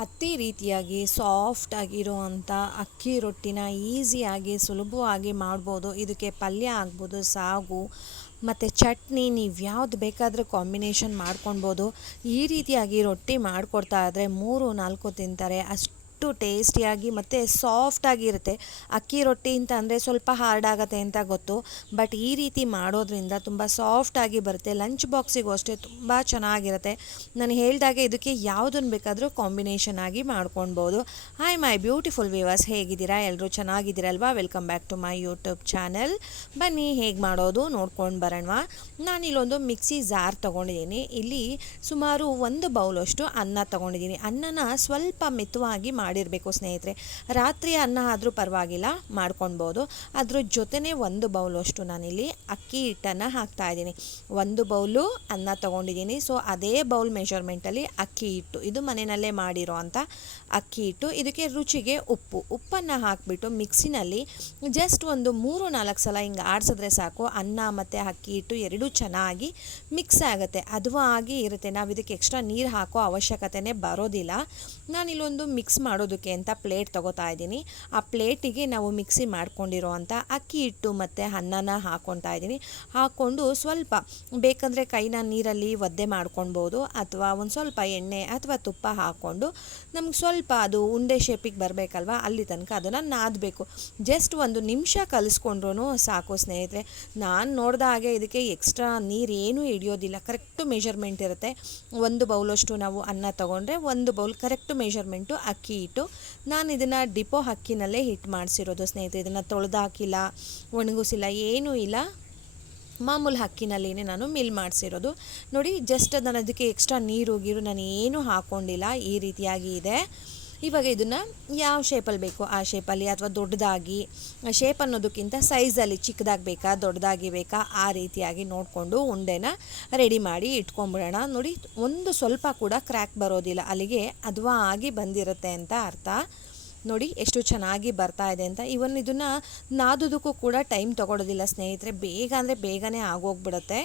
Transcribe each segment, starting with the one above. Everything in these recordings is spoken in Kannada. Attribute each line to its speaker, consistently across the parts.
Speaker 1: ಹತ್ತಿ ರೀತಿಯಾಗಿ ಸಾಫ್ಟ್ ಆಗಿರುವಂಥ ಅಕ್ಕಿ ರೊಟ್ಟಿನ ಈಸಿಯಾಗಿ ಸುಲಭವಾಗಿ ಮಾಡ್ಬೋದು. ಇದಕ್ಕೆ ಪಲ್ಯ ಆಗ್ಬೋದು, ಸಾಗು, ಮತ್ತು ಚಟ್ನಿ ನೀವು ಯಾವ್ದು ಬೇಕಾದರೂ ಕಾಂಬಿನೇಷನ್ ಮಾಡ್ಕೊಳ್ಬೋದು. ಈ ರೀತಿಯಾಗಿ ರೊಟ್ಟಿ ಮಾಡಿಕೊಡ್ತಾ ಇದ್ದರೆ ಮೂರು ನಾಲ್ಕು ತಿಂತಾರೆ. ಅಷ್ಟು ಟೇಸ್ಟಿಯಾಗಿ ಮತ್ತು ಸಾಫ್ಟಾಗಿರುತ್ತೆ ಅಕ್ಕಿ ರೊಟ್ಟಿ ಅಂತ ಅಂದರೆ ಸ್ವಲ್ಪ ಹಾರ್ಡ್ ಆಗುತ್ತೆ ಅಂತ ಗೊತ್ತು. ಬಟ್ ಈ ರೀತಿ ಮಾಡೋದ್ರಿಂದ ತುಂಬ ಸಾಫ್ಟಾಗಿ ಬರುತ್ತೆ. ಲಂಚ್ ಬಾಕ್ಸಿಗೂ ಅಷ್ಟೇ ತುಂಬ ಚೆನ್ನಾಗಿರುತ್ತೆ. ನಾನು ಹೇಳಿದಾಗೆ ಇದಕ್ಕೆ ಯಾವುದನ್ನು ಬೇಕಾದರೂ ಕಾಂಬಿನೇಷನ್ ಆಗಿ ಮಾಡ್ಕೊಳ್ಬೋದು ಹಾಯ್ ಮೈ ಬ್ಯೂಟಿಫುಲ್ ವ್ಯೂವರ್ಸ್, ಹೇಗಿದ್ದೀರಾ? ಎಲ್ಲರೂ ಚೆನ್ನಾಗಿದ್ದೀರಲ್ವಾ? Welcome back to my YouTube channel. ಬನ್ನಿ, ಹೇಗೆ ಮಾಡೋದು ನೋಡ್ಕೊಂಡು ಬರೋಣವಾ. ನಾನಿಲ್ಲೊಂದು ಮಿಕ್ಸಿ ಜಾರ್ ತೊಗೊಂಡಿದ್ದೀನಿ. ಇಲ್ಲಿ ಸುಮಾರು ಒಂದು ಬೌಲಷ್ಟು ಅನ್ನ ತೊಗೊಂಡಿದ್ದೀನಿ. ಅನ್ನನ ಸ್ವಲ್ಪ ಮಿತವಾಗಿ ಮಾಡಿರಬೇಕು ಸ್ನೇಹಿತರೆ. ರಾತ್ರಿ ಅನ್ನ ಆದರೂ ಪರವಾಗಿಲ್ಲ ಮಾಡ್ಕೊಳ್ಬೋದು ಅದ್ರ ಜೊತೆನೇ ಒಂದು ಬೌಲಷ್ಟು ನಾನಿಲ್ಲಿ ಅಕ್ಕಿ ಹಿಟ್ಟನ್ನು ಹಾಕ್ತಾ ಇದ್ದೀನಿ. ಒಂದು ಬೌಲು ಅನ್ನ ತೊಗೊಂಡಿದ್ದೀನಿ. ಸೊ, ಅದೇ ಬೌಲ್ ಮೆಷರ್ಮೆಂಟಲ್ಲಿ ಅಕ್ಕಿ ಹಿಟ್ಟು, ಇದು ಮನೆಯಲ್ಲೇ ಮಾಡಿರೋ ಅಂಥ ಅಕ್ಕಿ ಹಿಟ್ಟು. ಇದಕ್ಕೆ ರುಚಿಗೆ ಉಪ್ಪು. ಉಪ್ಪನ್ನು ಹಾಕಿಬಿಟ್ಟು ಮಿಕ್ಸಿನಲ್ಲಿ ಜಸ್ಟ್ ಒಂದು ಮೂರು ನಾಲ್ಕು ಸಲ ಹಿಂಗೆ ಆಡಿಸಿದ್ರೆ ಸಾಕು. ಅನ್ನ ಮತ್ತು ಅಕ್ಕಿ ಹಿಟ್ಟು ಎರಡೂ ಚೆನ್ನಾಗಿ ಮಿಕ್ಸ್ ಆಗುತ್ತೆ. ಅದು ಆಗಿ ಇರುತ್ತೆ. ನಾವು ಇದಕ್ಕೆ ಎಕ್ಸ್ಟ್ರಾ ನೀರು ಹಾಕೋ ಅವಶ್ಯಕತೆನೇ ಬರೋದಿಲ್ಲ. ನಾನಿಲ್ಲೊಂದು ಮಿಕ್ಸ್ ಮಾಡೋದಕ್ಕೆ ಅಂತ ಪ್ಲೇಟ್ ತೊಗೋತಾ ಇದ್ದೀನಿ. ಆ ಪ್ಲೇಟಿಗೆ ನಾವು ಮಿಕ್ಸಿ ಮಾಡ್ಕೊಂಡಿರೋ ಅಂಥ ಅಕ್ಕಿ ಹಿಟ್ಟು ಮತ್ತು ಅನ್ನನ ಹಾಕ್ಕೊತಾ ಇದ್ದೀನಿ. ಹಾಕ್ಕೊಂಡು ಸ್ವಲ್ಪ ಬೇಕಂದರೆ ಕೈನ ನೀರಲ್ಲಿ ಒದ್ದೆ ಮಾಡ್ಕೊಳ್ಬೋದು ಅಥವಾ ಒಂದು ಸ್ವಲ್ಪ ಎಣ್ಣೆ ಅಥವಾ ತುಪ್ಪ ಹಾಕ್ಕೊಂಡು ನಮ್ಗೆ ಸ್ವಲ್ಪ ಅದು ಉಂಡೆ ಶೇಪಿಗೆ ಬರಬೇಕಲ್ವ, ಅಲ್ಲಿ ತನಕ ಅದನ್ನು ನಾದಬೇಕು. ಜಸ್ಟ್ ಒಂದು ನಿಮಿಷ ಕಲಿಸ್ಕೊಂಡ್ರೂ ಸಾಕು ಸ್ನೇಹಿತರೆ. ನಾನು ನೋಡಿದ ಹಾಗೆ ಇದಕ್ಕೆ ಎಕ್ಸ್ಟ್ರಾ ನೀರು ಏನೂ ಹಿಡಿಯೋದಿಲ್ಲ. ಕರೆಕ್ಟು ಮೆಷರ್ಮೆಂಟ್ ಇರುತ್ತೆ. ಒಂದು ಬೌಲಷ್ಟು ನಾವು ಅನ್ನ ತೊಗೊಂಡ್ರೆ ಒಂದು ಬೌಲ್ ಕರೆಕ್ಟು ಮೆಷರ್ಮೆಂಟು ಅಕ್ಕಿ ಹಿಟ್ಟು ನಾನು ಇದನ್ನು ಡಿಪೋ ಹಕ್ಕಿನಲ್ಲೇ ಹಿಟ್ಟು ಮಾಡಿಸಿರೋದು ಸ್ನೇಹಿತರೆ. ಇದನ್ನು ತೊಳೆದು ಹಾಕಿಲ್ಲ, ಒಣಗಿಸಿಲ್ಲ, ಏನೂ ಇಲ್ಲ. ಮಾಮೂಲು ಹಕ್ಕಿನಲ್ಲಿನೇ ನಾನು ಮಿಲ್ ಮಾಡಿಸಿರೋದು. ನೋಡಿ, ಜಸ್ಟ್ ನಾನು ಅದಕ್ಕೆ ಎಕ್ಸ್ಟ್ರಾ ನೀರು, ಗೀರು ನಾನು ಏನೂ ಹಾಕ್ಕೊಂಡಿಲ್ಲ ಈ ರೀತಿಯಾಗಿ ಇದೆ. ಇವಾಗ ಇದನ್ನು ಯಾವ ಶೇಪಲ್ಲಿ ಬೇಕು? ಆ ಶೇಪಲ್ಲಿ ಅಥವಾ ದೊಡ್ಡದಾಗಿ? ಶೇಪ್ ಅನ್ನೋದಕ್ಕಿಂತ ಸೈಜಲ್ಲಿ ಚಿಕ್ಕದಾಗಿ ಬೇಕಾ, ದೊಡ್ಡದಾಗಿ ಬೇಕಾ? ಆ ರೀತಿಯಾಗಿ ನೋಡಿಕೊಂಡು ಉಂಡೆನ ರೆಡಿ ಮಾಡಿ ಇಟ್ಕೊಂಬಿಡೋಣ ನೋಡಿ, ಒಂದು ಸ್ವಲ್ಪ ಕೂಡ ಕ್ರ್ಯಾಕ್ ಬರೋದಿಲ್ಲ. ಅಲ್ಲಿಗೆ ಅದ್ವಾ ಆಗಿ ಬಂದಿರುತ್ತೆ ಅಂತ ಅರ್ಥ. ನೋಡಿ, ಎಷ್ಟು ಚೆನ್ನಾಗಿ ಬರ್ತಾ ಇದೆ ಅಂತ. ಇವನ್ ಇದನ್ನು ನಾದೋದಕ್ಕೂ ಕೂಡ ಟೈಮ್ ತೊಗೊಳೋದಿಲ್ಲ ಸ್ನೇಹಿತರೆ. ಬೇಗ ಅಂದರೆ ಬೇಗನೆ ಆಗೋಗ್ಬಿಡುತ್ತೆ.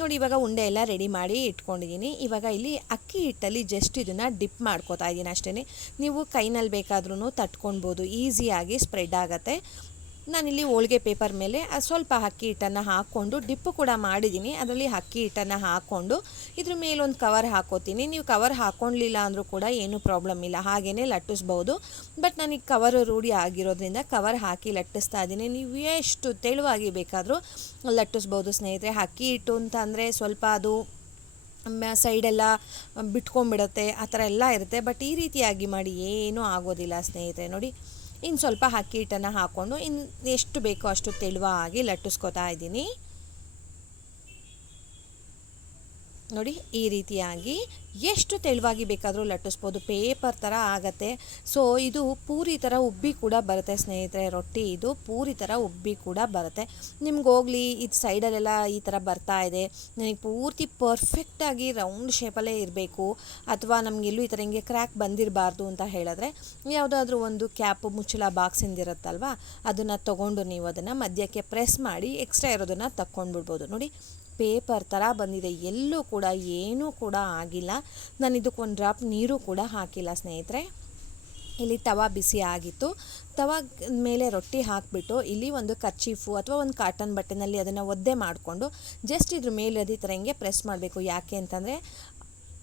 Speaker 1: ನೋಡಿ, ಇವಾಗ ಉಂಡೆ ಎಲ್ಲ ರೆಡಿ ಮಾಡಿ ಇಟ್ಕೊಂಡಿದ್ದೀನಿ. ಇವಾಗ ಇಲ್ಲಿ ಅಕ್ಕಿ ಹಿಟ್ಟಲ್ಲಿ ಜಸ್ಟ್ ಇದನ್ನು ಡಿಪ್ ಮಾಡ್ಕೋತಾ ಇದ್ದೀನಿ ಅಷ್ಟೇ ನೀವು ಕೈನಲ್ಲಿ ಬೇಕಾದ್ರೂ ತಟ್ಕೊಳ್ಬೋದು ಈಸಿಯಾಗಿ ಸ್ಪ್ರೆಡ್ ಆಗುತ್ತೆ. ನಾನಿಲ್ಲಿ ಹೋಳಿಗೆ ಪೇಪರ್ ಮೇಲೆ ಸ್ವಲ್ಪ ಅಕ್ಕಿ ಹಿಟ್ಟನ್ನು ಹಾಕ್ಕೊಂಡು ಡಿಪ್ಪು ಕೂಡ ಮಾಡಿದ್ದೀನಿ. ಅದರಲ್ಲಿ ಅಕ್ಕಿ ಹಿಟ್ಟನ್ನು ಹಾಕ್ಕೊಂಡು ಇದ್ರ ಮೇಲೊಂದು ಕವರ್ ಹಾಕೋತೀನಿ. ನೀವು ಕವರ್ ಹಾಕ್ಕೊಳ್ಲಿಲ್ಲ ಅಂದರೂ ಕೂಡ ಏನೂ ಪ್ರಾಬ್ಲಮ್ ಇಲ್ಲ. ಹಾಗೆಯೇ ಲಟ್ಟಿಸ್ಬೋದು. ಬಟ್ ನನಗೆ ಕವರ್ ರೂಢಿ ಆಗಿರೋದ್ರಿಂದ ಕವರ್ ಹಾಕಿ ಲಟ್ಟಿಸ್ತಾ ಇದ್ದೀನಿ. ನೀವು ಎಷ್ಟು ತೆಳುವಾಗಿ ಬೇಕಾದರೂ ಲಟ್ಟಿಸ್ಬೋದು ಸ್ನೇಹಿತರೆ. ಅಕ್ಕಿ ಹಿಟ್ಟು ಅಂತಂದರೆ ಸ್ವಲ್ಪ ಅದು ಸೈಡೆಲ್ಲ ಬಿಟ್ಕೊಂಡ್ಬಿಡುತ್ತೆ. ಆ ಥರ ಎಲ್ಲ ಇರುತ್ತೆ. ಬಟ್ ಈ ರೀತಿಯಾಗಿ ಮಾಡಿ ಏನೂ ಆಗೋದಿಲ್ಲ ಸ್ನೇಹಿತರೆ. ನೋಡಿ ಇನ್ನು ಸ್ವಲ್ಪ ಅಕ್ಕಿ ಹಿಟ್ಟನ್ನು ಹಾಕ್ಕೊಂಡು ಇನ್ನು ಎಷ್ಟು ಬೇಕೋ ಅಷ್ಟು ತೆಳುವಾಗಿ ಲಟ್ಟಿಸ್ಕೊತಾ ಇದ್ದೀನಿ. ನೋಡಿ, ಈ ರೀತಿಯಾಗಿ ಎಷ್ಟು ತೆಳುವಾಗಿ ಬೇಕಾದರೂ ಲಟ್ಟಿಸ್ಬೋದು. ಪೇಪರ್ ಥರ ಆಗತ್ತೆ. ಸೊ, ಇದು ಪೂರಿ ಥರ ಉಬ್ಬಿ ಕೂಡ ಬರುತ್ತೆ ಸ್ನೇಹಿತರೆ, ರೊಟ್ಟಿ ಇದು ಪೂರಿ ಥರ ಉಬ್ಬಿ ಕೂಡ ಬರುತ್ತೆ. ನಿಮ್ಗೆ ಹೋಗ್ಲಿ, ಇದು ಸೈಡಲ್ಲೆಲ್ಲ ಈ ಥರ ಬರ್ತಾ ಇದೆ. ನನಗೆ ಪೂರ್ತಿ ಪರ್ಫೆಕ್ಟಾಗಿ ರೌಂಡ್ ಶೇಪಲ್ಲೇ ಇರಬೇಕು. ಅಥವಾ ನಮಗೆಲ್ಲೂ ಈ ಥರ ಹಿಂಗೆ ಕ್ರ್ಯಾಕ್ ಬಂದಿರಬಾರ್ದು ಅಂತ ಹೇಳಿದ್ರೆ, ಯಾವುದಾದ್ರೂ ಒಂದು ಕ್ಯಾಪ್ ಮುಚ್ಚಳ ಬಾಕ್ಸಿಂದಿರುತ್ತಲ್ವ ಅದನ್ನು ತೊಗೊಂಡು ನೀವು ಅದನ್ನು ಮಧ್ಯಕ್ಕೆ ಪ್ರೆಸ್ ಮಾಡಿ ಎಕ್ಸ್ಟ್ರಾ ಇರೋದನ್ನು ತಕ್ಕೊಂಡ್ಬಿಡ್ಬೋದು. ನೋಡಿ ಪೇಪರ್ ಥರ ಬಂದಿದೆ. ಎಲ್ಲೂ ಕೂಡ ಏನೂ ಕೂಡ ಆಗಿಲ್ಲ. ನಾನು ಇದಕ್ಕೊಂದು ಡ್ರಾಪ್ ನೀರು ಕೂಡ ಹಾಕಿಲ್ಲ ಸ್ನೇಹಿತರೆ. ಇಲ್ಲಿ ತವಾ ಬಿಸಿ ಆಗಿತ್ತು. ತವಾ ಮೇಲೆ ರೊಟ್ಟಿ ಹಾಕಿಬಿಟ್ಟು ಇಲ್ಲಿ ಒಂದು ಕರ್ಚೀಫು ಅಥವಾ ಒಂದು ಕಾಟನ್ ಬಟ್ಟೆನಲ್ಲಿ ಅದನ್ನು ಒದ್ದೆ ಮಾಡಿಕೊಂಡು ಜಸ್ಟ್ ಇದ್ರ ಮೇಲೆ ಅದೇ ಥರ ಹಿಂಗೆ ಪ್ರೆಸ್ ಮಾಡಬೇಕು. ಯಾಕೆ ಅಂತಂದರೆ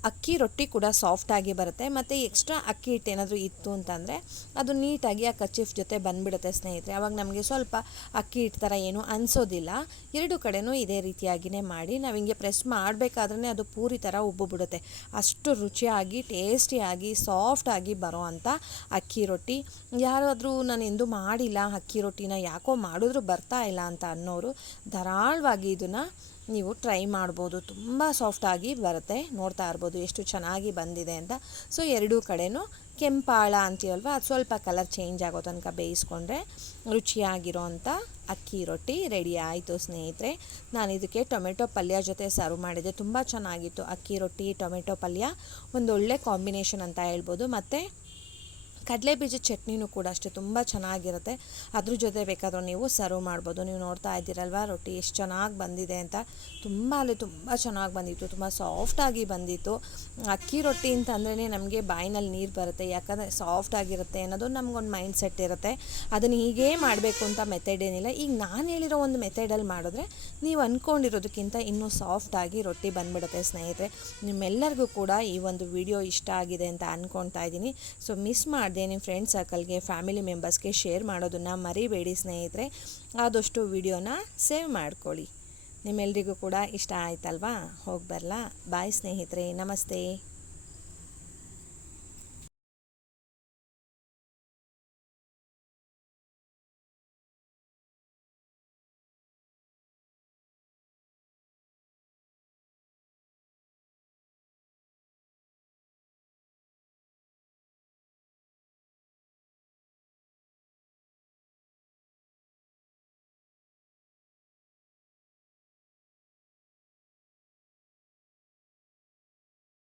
Speaker 1: ಅಕ್ಕಿ ರೊಟ್ಟಿ ಕೂಡ ಸಾಫ್ಟಾಗಿ ಬರುತ್ತೆ. ಮತ್ತು ಎಕ್ಸ್ಟ್ರಾ ಅಕ್ಕಿ ಹಿಟ್ಟು ಏನಾದರೂ ಇತ್ತು ಅಂತಂದರೆ ಅದು ನೀಟಾಗಿ ಆ ಕಚ್ಚಿಫ್ ಜೊತೆ ಬಂದುಬಿಡುತ್ತೆ ಸ್ನೇಹಿತರೆ. ಅವಾಗ ನಮಗೆ ಸ್ವಲ್ಪ ಅಕ್ಕಿ ಹಿಟ್ಟು ಥರ ಏನೂ ಅನಿಸೋದಿಲ್ಲ. ಎರಡು ಕಡೆನೂ ಇದೇ ರೀತಿಯಾಗಿಯೇ ಮಾಡಿ ನಾವು ಹಿಂಗೆ ಪ್ರೆಸ್ ಮಾಡಬೇಕಾದ್ರೆ ಅದು ಪೂರಿ ಥರ ಉಬ್ಬು ಬಿಡುತ್ತೆ. ಅಷ್ಟು ರುಚಿಯಾಗಿ ಟೇಸ್ಟಿಯಾಗಿ ಸಾಫ್ಟಾಗಿ ಬರೋ ಅಂಥ ಅಕ್ಕಿ ರೊಟ್ಟಿ. ಯಾರಾದರೂ ನಾನು ಎಂದೂ ಮಾಡಿಲ್ಲ ಅಕ್ಕಿ ರೊಟ್ಟಿನ, ಯಾಕೋ ಮಾಡಿದ್ರು ಬರ್ತಾ ಇಲ್ಲ ಅಂತ ಅನ್ನೋರು ಧಾರಾಳವಾಗಿ ಇದನ್ನು ನೀವು ಟ್ರೈ ಮಾಡ್ಬೋದು. ತುಂಬ ಸಾಫ್ಟಾಗಿ ಬರುತ್ತೆ. ನೋಡ್ತಾ ಇರ್ಬೋದು ಎಷ್ಟು ಚೆನ್ನಾಗಿ ಬಂದಿದೆ ಅಂತ. ಸೊ ಎರಡೂ ಕಡೆನೂ ಕೆಂಪಾಳ ಅಂತೀವಲ್ವ? ಅದು ಸ್ವಲ್ಪ ಕಲರ್ ಚೇಂಜ್ ಆಗೋ ತನಕ ಬೇಯಿಸ್ಕೊಂಡ್ರೆ ರುಚಿಯಾಗಿರೋ ಅಂಥ ಅಕ್ಕಿ ರೊಟ್ಟಿ ರೆಡಿ ಆಯಿತು ಸ್ನೇಹಿತರೆ. ನಾನು ಇದಕ್ಕೆ ಟೊಮೆಟೊ ಪಲ್ಯ ಜೊತೆ ಸರ್ವ್ ಮಾಡಿದೆ. ತುಂಬ ಚೆನ್ನಾಗಿತ್ತು ಅಕ್ಕಿ ರೊಟ್ಟಿ, ಟೊಮೆಟೊ ಪಲ್ಯ. ಒಂದು ಒಳ್ಳೆ ಕಾಂಬಿನೇಷನ್ ಅಂತ ಹೇಳ್ಬೋದು. ಮತ್ತು ಕಡಲೆ ಬೀಜದ ಚಟ್ನಿನೂ ಕೂಡ ಅಷ್ಟೇ, ತುಂಬ ಚೆನ್ನಾಗಿರುತ್ತೆ. ಅದ್ರ ಜೊತೆ ಬೇಕಾದರೂ ನೀವು ಸರ್ವ್ ಮಾಡ್ಬೋದು. ನೀವು ನೋಡ್ತಾ ಇದ್ದೀರಲ್ವ, ರೊಟ್ಟಿ ಎಷ್ಟು ಚೆನ್ನಾಗಿ ಬಂದಿದೆ ಅಂತ. ತುಂಬ ಅಲ್ಲಿ ತುಂಬ ಚೆನ್ನಾಗಿ ಬಂದಿತ್ತು, ತುಂಬ ಸಾಫ್ಟಾಗಿ ಬಂದಿತ್ತು. ಅಕ್ಕಿ ರೊಟ್ಟಿ ಅಂತ ಅಂದ್ರೇ ನಮಗೆ ಬಾಯಿನಲ್ಲಿ ನೀರು ಬರುತ್ತೆ. ಯಾಕಂದರೆ ಸಾಫ್ಟ್ ಆಗಿರುತ್ತೆ ಅನ್ನೋದು ನಮಗೊಂದು ಮೈಂಡ್ ಸೆಟ್ ಇರುತ್ತೆ. ಅದನ್ನು ಹೀಗೇ ಮಾಡಬೇಕು ಅಂತ ಮೆಥಡ್ ಏನಿಲ್ಲ. ಈಗ ನಾನು ಹೇಳಿರೋ ಒಂದು ಮೆಥಡಲ್ಲಿ ಮಾಡಿದ್ರೆ ನೀವು ಅಂದ್ಕೊಂಡಿರೋದಕ್ಕಿಂತ ಇನ್ನೂ ಸಾಫ್ಟಾಗಿ ರೊಟ್ಟಿ ಬಂದ್ಬಿಡುತ್ತೆ ಸ್ನೇಹಿತರೆ. ನಿಮ್ಮೆಲ್ಲರಿಗೂ ಕೂಡ ಈ ಒಂದು ವಿಡಿಯೋ ಇಷ್ಟ ಆಗಿದೆ ಅಂತ ಅಂದ್ಕೊಳ್ತಾ ಇದ್ದೀನಿ. ಸೊ ಮಿಸ್ ಮಾಡಿದೆ ನಿಮ್ಮ ಫ್ರೆಂಡ್ ಸರ್ಕಲ್ಗೆ ಫ್ಯಾಮಿಲಿ ಮೆಂಬರ್ಸ್ಗೆ ಶೇರ್ ಮಾಡೋದನ್ನು ಮರಿಬೇಡಿ ಸ್ನೇಹಿತರೆ. ಆದಷ್ಟು ವಿಡಿಯೋನ ಸೇವ್ ಮಾಡ್ಕೊಳ್ಳಿ. ನಿಮ್ಮೆಲ್ರಿಗೂ ಕೂಡ ಇಷ್ಟ ಆಯ್ತಲ್ವಾ? ಹೋಗಿ ಬರಲಾ? ಬಾಯ್ ಸ್ನೇಹಿತರೆ. ನಮಸ್ತೆ.